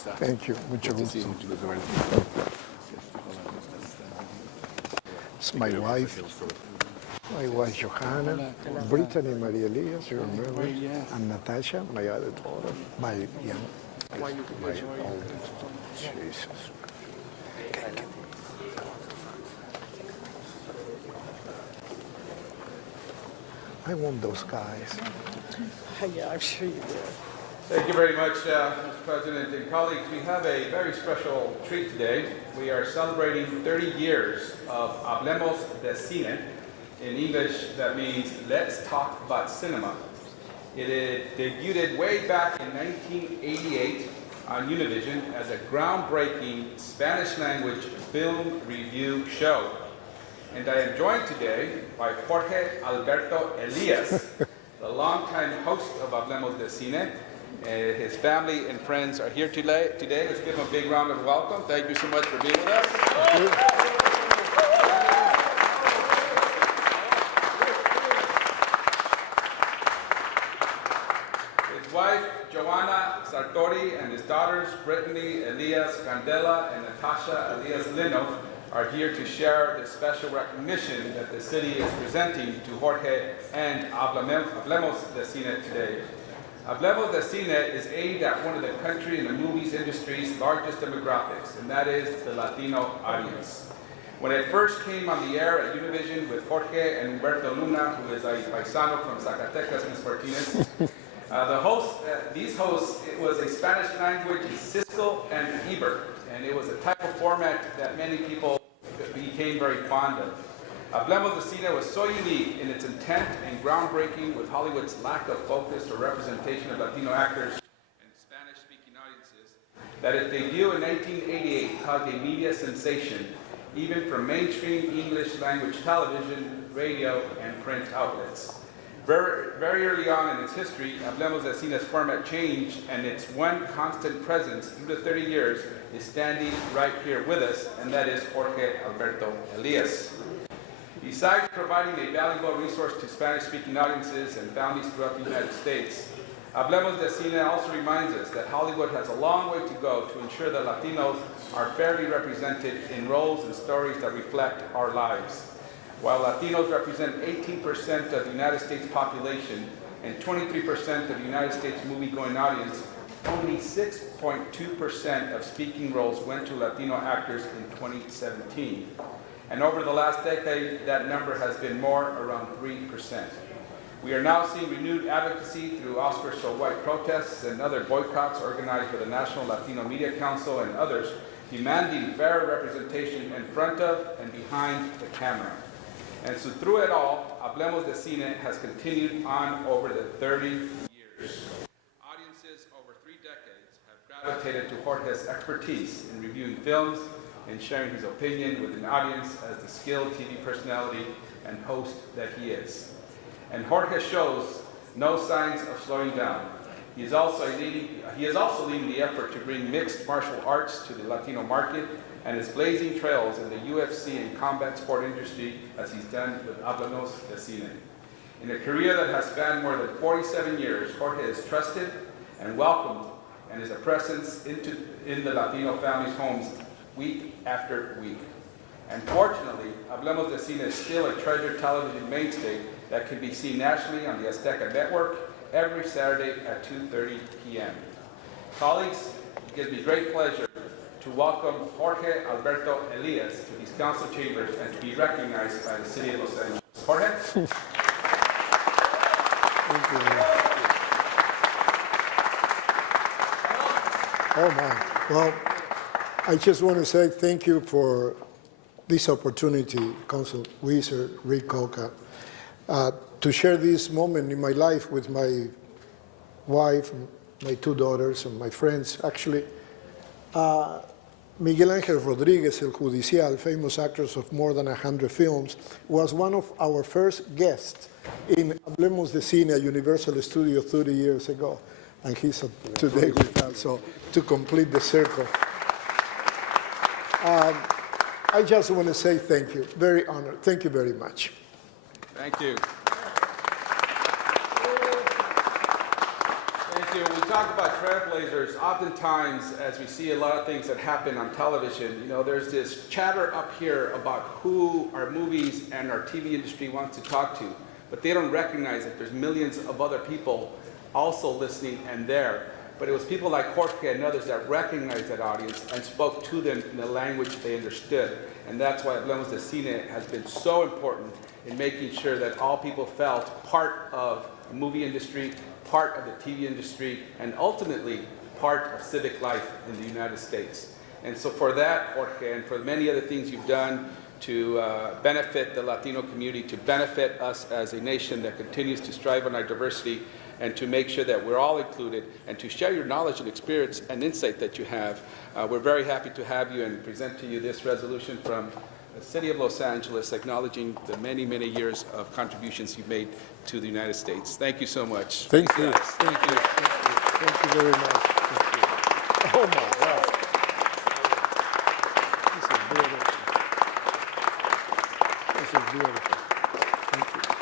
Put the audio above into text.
Thank you. Mucho gusto. It's my wife Johanna, Brittany Maria Elias, your remember, and Natasha, my other daughter, my young, my oldest. Jesus. I want those guys. Yeah, I'm sure you do. Thank you very much, Mr. President and colleagues. We have a very special treat today. We are celebrating 30 years of Hablemos de Cine. In English, that means let's talk about cinema. It debuted way back in 1988 on Univision as a groundbreaking Spanish language film review show. And I am joined today by Jorge Alberto Elias, the longtime host of Hablemos de Cine. His family and friends are here today. Let's give him a big round of welcome. Thank you so much for being with us. His wife, Joanna Sartori, and his daughters, Brittany Elias Candela and Natasha Elias Lino, are here to share the special recognition that the city is presenting to Jorge and Hablemos de Cine today. Hablemos de Cine is aimed at one of the country and the movies industry's largest demographics, and that is the Latino audience. When it first came on the air at Univision with Jorge and Humberto Luna, who is a paisano from Zacatecas, Ms. Martinez, these hosts, it was a Spanish language, Cisco and Ebert, and it was a type of format that many people became very fond of. Hablemos de Cine was so unique in its intent and groundbreaking with Hollywood's lack of focus or representation of Latino actors and Spanish-speaking audiences that its debut in 1988 caused a media sensation, even from mainstream English language television, radio, and print outlets. Very early on in its history, Hablemos de Cine's format changed, and its one constant presence through the 30 years is standing right here with us, and that is Jorge Alberto Elias. Besides providing a valuable resource to Spanish-speaking audiences and families throughout the United States, Hablemos de Cine also reminds us that Hollywood has a long way to go to ensure that Latinos are fairly represented in roles and stories that reflect our lives. While Latinos represent 18% of the United States population and 23% of the United States movie-going audience, only 6.2% of speaking roles went to Latino actors in 2017. And over the last decade, that number has been more, around 3%. We are now seeing renewed advocacy through Oscar So White protests and other boycotts organized by the National Latino Media Council and others, demanding fair representation in front of and behind the camera. And so through it all, Hablemos de Cine has continued on over the 30 years. Audiences over 3 decades have gravitated to Jorge's expertise in reviewing films and sharing his opinion with an audience as the skilled TV personality and host that he is. And Jorge shows no signs of slowing down. He is also leading the effort to bring mixed martial arts to the Latino market and is blazing trails in the UFC and combat sport industry as he's done with Hablemos de Cine. In a career that has spanned more than 47 years, Jorge is trusted and welcomed and is a presence in the Latino families' homes week after week. And fortunately, Hablemos de Cine is still a treasured television mainstay that can be seen nationally on the Azteca network every Saturday at 2:30 p.m. Colleagues, it gives me great pleasure to welcome Jorge Alberto Elias to these council chambers and to be recognized by the City of Los Angeles. Jorge? Thank you. Oh my. Well, I just want to say thank you for this opportunity, Council Wizard, Rick Coca, to share this moment in my life with my wife, my 2 daughters, and my friends. Actually, Miguel Ángel Rodríguez, El Judicial, famous actors of more than 100 films, was one of our first guests in Hablemos de Cine at Universal Studios 30 years ago. And he's today with us, so to complete the circle. I just want to say thank you. Very honored. Thank you very much. Thank you. Thank you. when we talk about trailblazers, oftentimes, as we see a lot of things that happen on television, there's this chatter up here about who our movies and our TV industry wants to talk to, but they don't recognize that there's millions of other people also listening and there. But it was people like Jorge and others that recognized that audience and spoke to them in the language they understood. And that's why Hablemos de Cine has been so important in making sure that all people felt part of the movie industry, part of the TV industry, and ultimately part of civic life in the United States. And so for that, Jorge, and for many other things you've done to benefit the Latino community, to benefit us as a nation that continues to strive on our diversity, and to make sure that we're all included, and to share your knowledge and experience and insight that you have. We're very happy to have you and present to you this resolution from the City of Los Angeles, acknowledging the many, many years of contributions you've made to the United States. Thank you so much. Thank you. Guys. Thank you. Thank you very much. Thank you. Oh my God. This is beautiful. This is beautiful. Thank you.